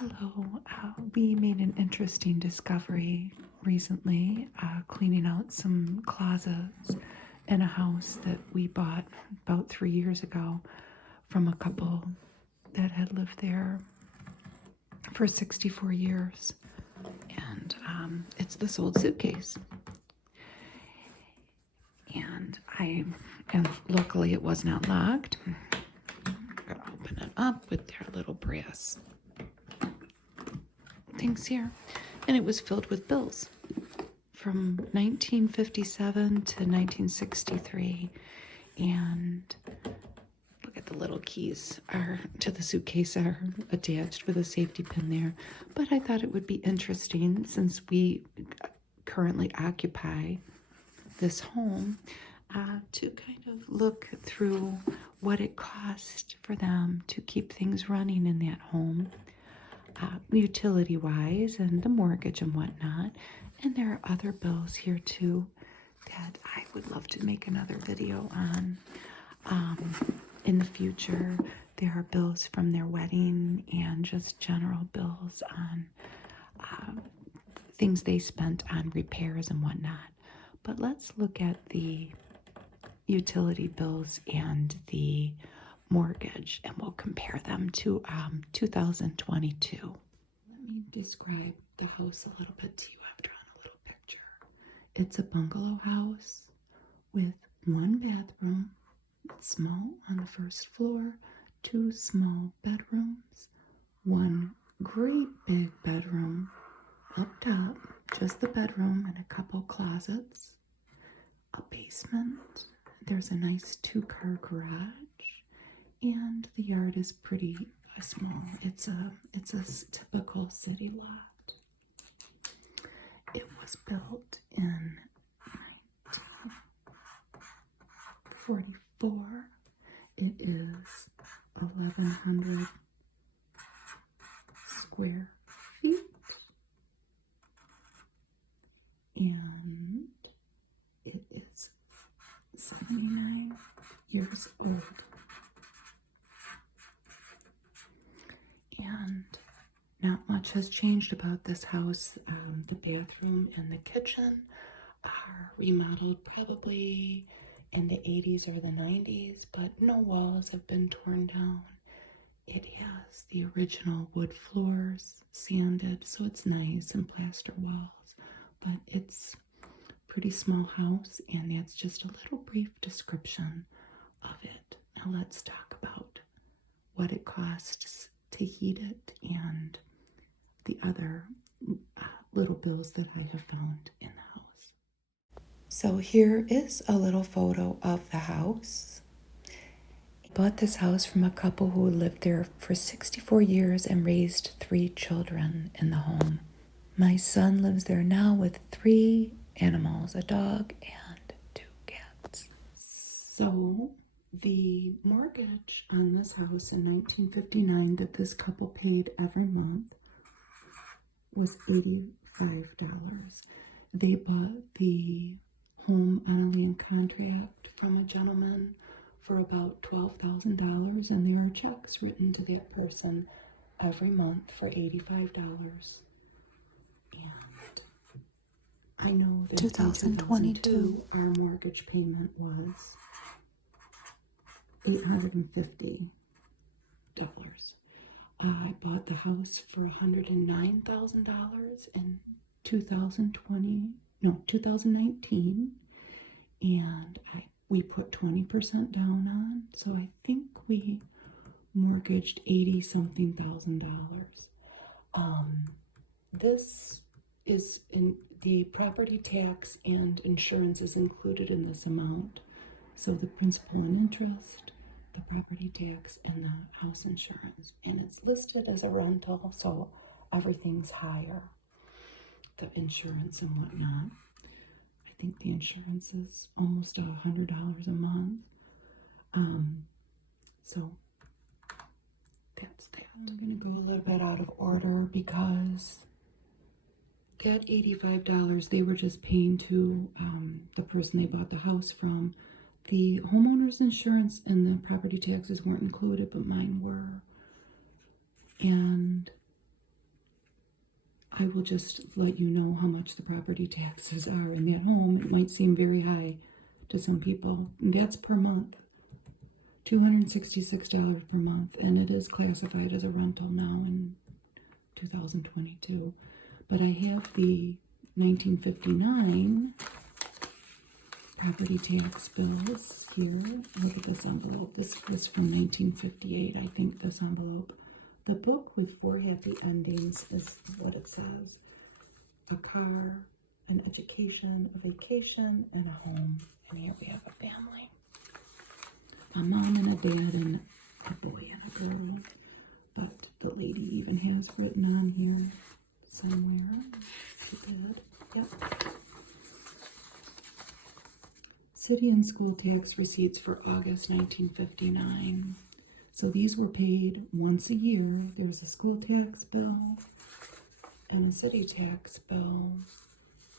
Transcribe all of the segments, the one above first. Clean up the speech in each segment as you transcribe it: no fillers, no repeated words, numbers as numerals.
Hello. We made an interesting discovery recently, cleaning out some closets in a house that we bought about 3 years ago from a couple that had lived there for 64 years. And it's this old suitcase. And luckily it was not locked. I'm gonna open it up with their little brass things here. And it was filled with bills from 1957 to 1963. And look at the little keys are to the suitcase are attached with a safety pin there. But I thought it would be interesting, since we currently occupy this home, to kind of look through what it cost for them to keep things running in that home, utility wise, and the mortgage and whatnot. And there are other bills here too that I would love to make another video on. In the future, there are bills from their wedding and just general bills on things they spent on repairs and whatnot. But let's look at the utility bills and the mortgage, and we'll compare them to 2022. Let me describe the house a little bit to you. I've drawn a little picture. It's a bungalow house with one bathroom, small on the first floor, two small bedrooms, one great big bedroom up top, just the bedroom and a couple closets, a basement. There's a nice 2-car garage, and the yard is pretty small. It's a typical city lot. It was built in 1944. It is 1,100 square feet, and it is 79 years old. And not much has changed about this house. The bathroom and the kitchen are remodeled probably in the 80s or the 90s, but no walls have been torn down. It has the original wood floors, sanded, so it's nice, and plaster walls. But it's a pretty small house, and that's just a little brief description of it. Now let's talk about what it costs to heat it and the other little bills that I have found in the house. So here is a little photo of the house. I bought this house from a couple who lived there for 64 years and raised 3 children in the home. My son lives there now with 3 animals, a dog and 2 cats. So the mortgage on this house in 1959 that this couple paid every month was $85. They bought the home on a land contract from a gentleman for about $12,000, and there are checks written to that person every month for $85. And I know that 2022 our mortgage payment was $850. I bought the house for $109,000 in 2019, and we put 20% down on, so I think we mortgaged $80-something thousand. This is in the property tax and insurance is included in this amount. So the principal and interest, the property tax, and the house insurance. And it's listed as a rental, so everything's higher. The insurance and whatnot. I think the insurance is almost $100 a month. So that's that. I'm gonna go a little bit out of order because that $85 they were just paying to the person they bought the house from. The homeowner's insurance and the property taxes weren't included, but mine were. And I will just let you know how much the property taxes are in that home. It might seem very high to some people. And that's per month. $266 per month. And it is classified as a rental now in 2022. But I have the 1959 property tax bills here. Look at this envelope. This was from 1958, I think, this envelope. The book with 4 happy endings is what it says. A car, an education, a vacation, and a home. And here we have a family. A mom and a dad and a boy and a girl. But the lady even has written on here somewhere. The dad. Yep. City and school tax receipts for August 1959. So these were paid once a year. There was a school tax bill and a city tax bill.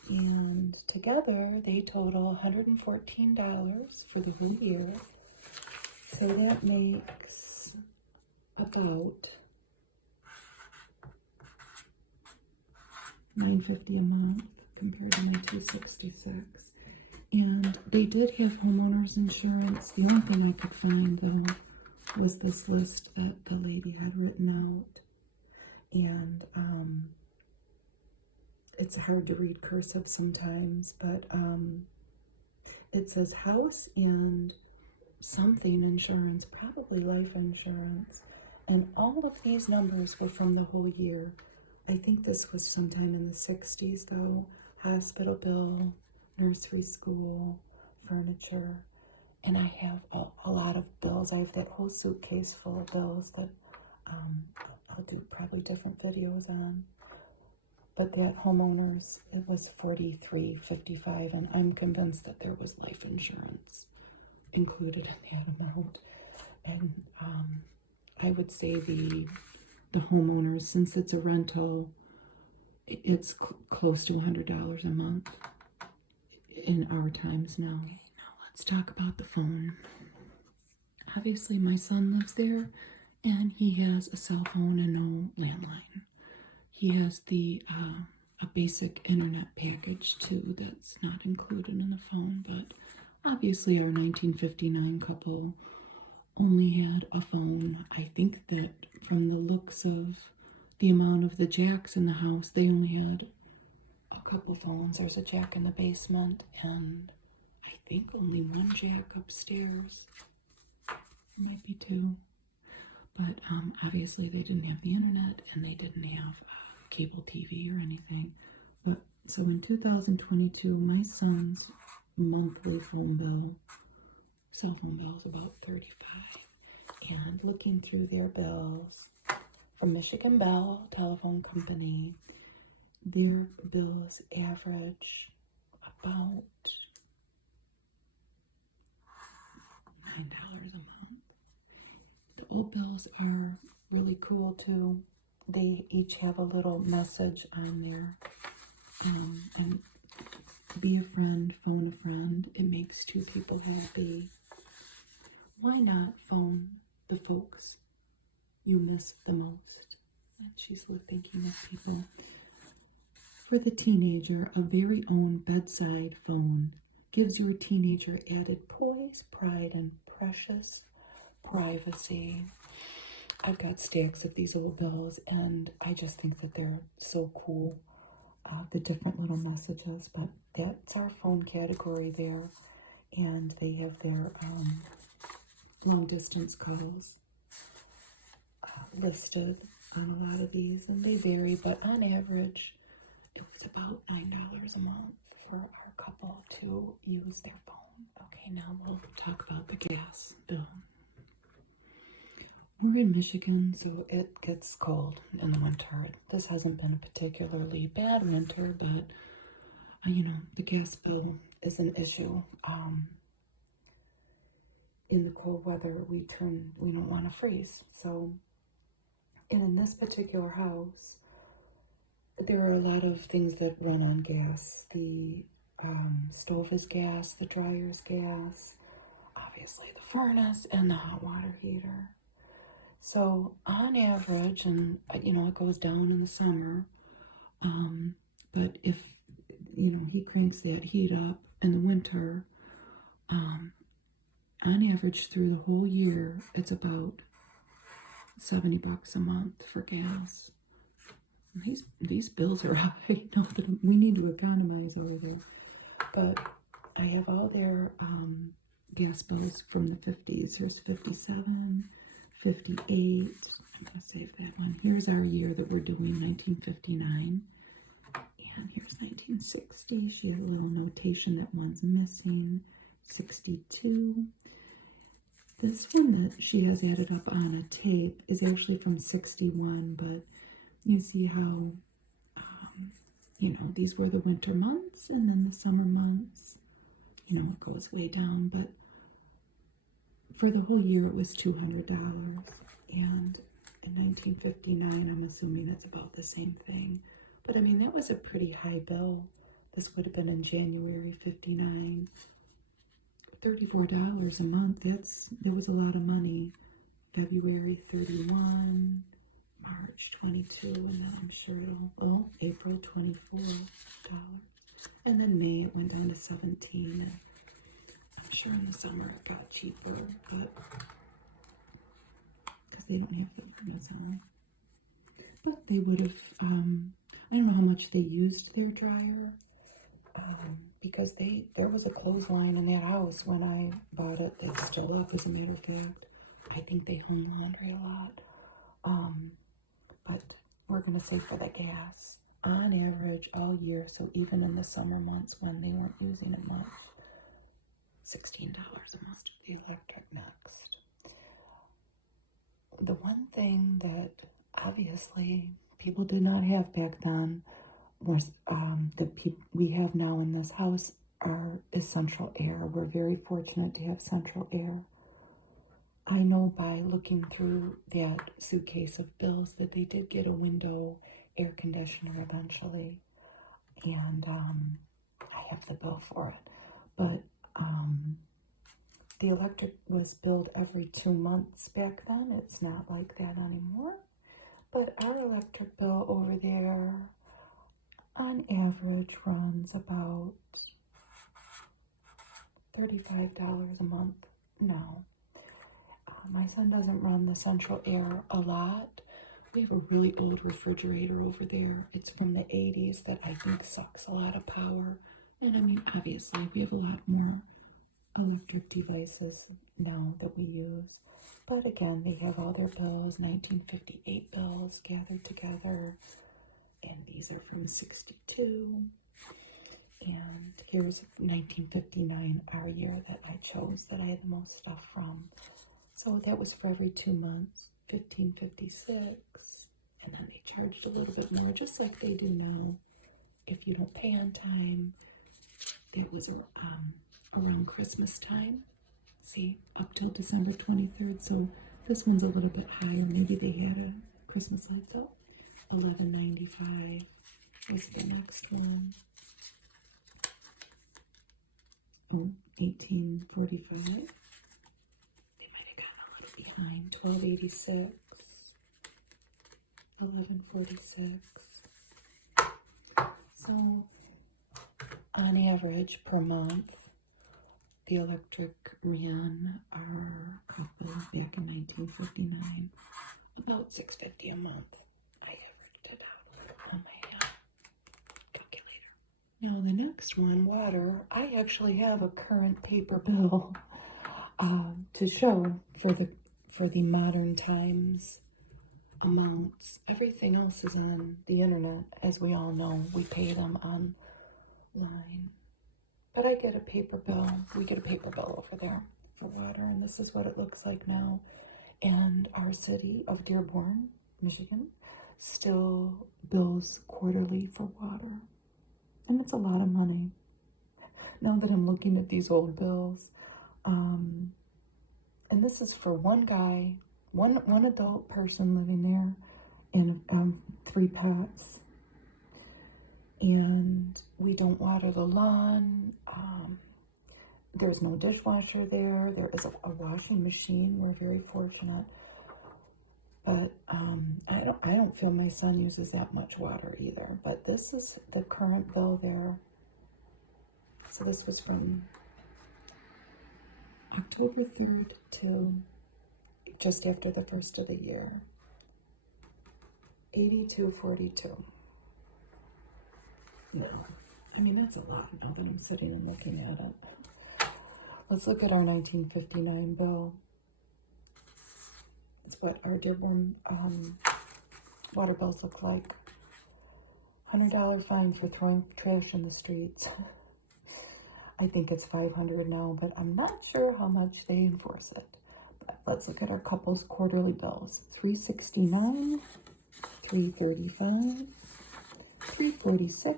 And together they total $114 for the whole year. So that makes about $950 a month compared to my $266. And they did have homeowners insurance. The only thing I could find though was this list that the lady had written out. And it's hard to read cursive sometimes, but it says house and something insurance, probably life insurance. And all of these numbers were from the whole year. I think this was sometime in the 60s though. Hospital bill, nursery school, furniture. And I have a lot of bills. I have that whole suitcase full of bills that I'll do probably different videos on. But that homeowners, it was $43.55, and I'm convinced that there was life insurance included in that amount. And I would say the homeowners, since it's a rental, it's close to $100 a month in our times now. Now let's talk about the phone. Obviously my son lives there and he has a cell phone and no landline. He has the a basic internet package too that's not included in the phone, but obviously our 1959 couple only had a phone. I think that from the looks of the amount of the jacks in the house, they only had a couple phones. There's a jack in the basement and I think only one jack upstairs. Might be 2. But obviously they didn't have the internet and they didn't have cable TV or anything. But so in 2022, my son's monthly phone bill, cell phone bill, is about $35. And looking through their bills from Michigan Bell Telephone Company, their bills average about $9 a month. The old bills are really cool too. They each have a little message on there. And be a friend, phone a friend. It makes 2 people happy. Why not phone the folks you miss the most? And she's thinking of people. For the teenager, a very own bedside phone gives your teenager added poise, pride, and precious privacy. I've got stacks of these little bills, and I just think that they're so cool. The different little messages, but that's our phone category there. And they have their long distance calls listed on a lot of these, and they vary, but on average, it was about $9 a month for our couple to use their phone. Okay, now we'll talk about the gas bill. We're in Michigan, so it gets cold in the winter. This hasn't been a particularly bad winter, but, you know, the gas bill is an issue. In the cold weather, we don't want to freeze. So, and in this particular house, there are a lot of things that run on gas. The stove is gas, the dryer is gas, obviously the furnace, and the hot water heater. So on average, and you know, it goes down in the summer, But if, he cranks that heat up in the winter, on average through the whole year, it's about $70 a month for gas. These bills are high. Not that we need to economize over there. But I have all their gas bills from the 50s. Here's 57, 58. I'm going to save that one. Here's our year that we're doing, 1959. And here's 1960. She had a little notation that one's missing. 62. This one that she has added up on a tape is actually from 61, but you see how, these were the winter months, and then the summer months, it goes way down. But for the whole year, it was $200. And in 1959, I'm assuming it's about the same thing. But I mean, that was a pretty high bill. This would have been in January 59. $34 a month. There was a lot of money. February 31, March 22, and then I'm sure April $24. And then May it went down to 17. And I'm sure in the summer it got cheaper, but because they don't have the furnace on. But they would have, I don't know how much they used their dryer, because there was a clothesline in that house when I bought it. It's still up, as a matter of fact. I think they hung laundry a lot. But we're going to say for the gas, on average all year, so even in the summer months when they weren't using it much, $16 a month. The electric next. The one thing that obviously people did not have back then was we have now in this house is central air. We're very fortunate to have central air. I know by looking through that suitcase of bills that they did get a window air conditioner eventually, and I have the bill for it. But the electric was billed every 2 months back then. It's not like that anymore. But our electric bill over there, on average, runs about $35 a month now. My son doesn't run the central air a lot. We have a really old refrigerator over there. It's from the 80s that I think sucks a lot of power. And I mean, obviously, we have a lot more electric devices now that we use. But again, they have all their bills, 1958 bills gathered together. And these are from 62. And here's 1959, our year that I chose, that I had the most stuff from. So that was for every 2 months, 1556. And then they charged a little bit more, just like they do now. If you don't pay on time, it was around Christmas time. See, up till December 23rd. So this one's a little bit higher. Maybe they had a Christmas lights out. $11.95 is the next one. Oh, $18.45. They might have gotten a little behind. $12.86. $11.46. So, on average per month, the electric ran our bill back in 1959 about $6.50 a month. I averaged it out on my calculator. Now the next one, water. I actually have a current paper bill to show for the modern times amounts. Everything else is on the internet, as we all know. We pay them online. But I get a paper bill. We get a paper bill over there for water, and this is what it looks like now. And our city of Dearborn, Michigan, still bills quarterly for water. And it's a lot of money. Now that I'm looking at these old bills, and this is for one guy, one adult person living there, and 3 pets. And we don't water the lawn. There's no dishwasher there. There is a washing machine. We're very fortunate. But I don't feel my son uses that much water either. But this is the current bill there. So this was from October 3rd to just after the first of the year. 82.42. No, I mean that's a lot now that I'm sitting and looking at it. Let's look at our 1959 bill. It's what our Dearborn water bills look like. $100 fine for throwing trash in the streets. I think it's $500 now, but I'm not sure how much they enforce it. But let's look at our couple's quarterly bills. $369, $335, $346,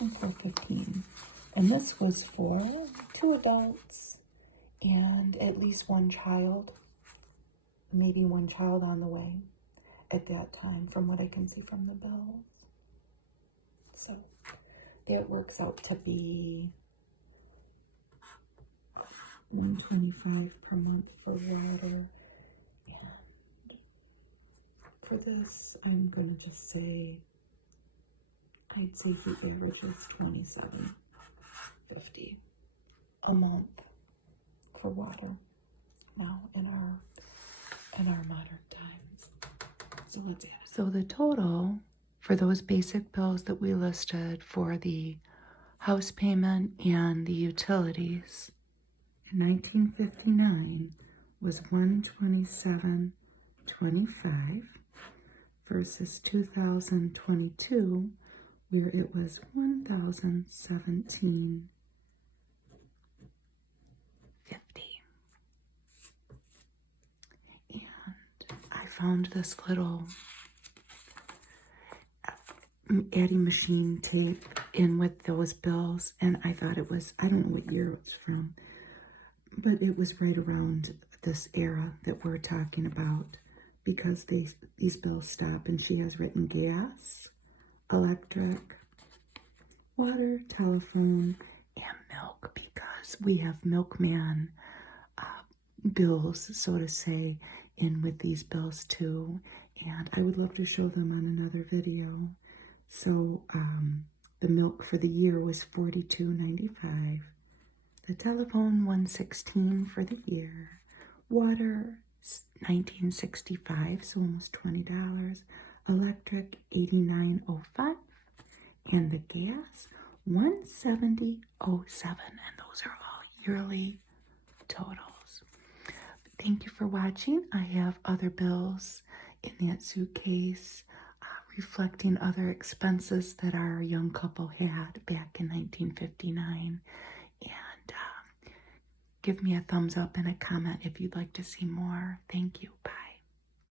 and $415. And this was for 2 adults and at least 1 child. Maybe 1 child on the way at that time, from what I can see from the bills. So that works out to be $125 per month for water. And for this, I'm gonna just say, I'd say the average is $27.50 a month for water now in our modern times. So let's add. So the total for those basic bills that we listed for the house payment and the utilities in 1959 was $127.25 versus 2022 where it was $1,017.50. I found this little adding machine tape in with those bills, and I thought it was, I don't know what year it was from, but it was right around this era that we're talking about, because these bills stop, and she has written gas, electric, water, telephone, and milk, because we have milkman bills, so to say, in with these bills too, and I would love to show them on another video. So the milk for the year was $42.95, the telephone $116 for the year, water $19.65, so almost $20, electric $89.05, and the gas $170.07, and those are all yearly totals. Thank you for watching. I have other bills in that suitcase reflecting other expenses that our young couple had back in 1959. And give me a thumbs up and a comment if you'd like to see more. Thank you. Bye.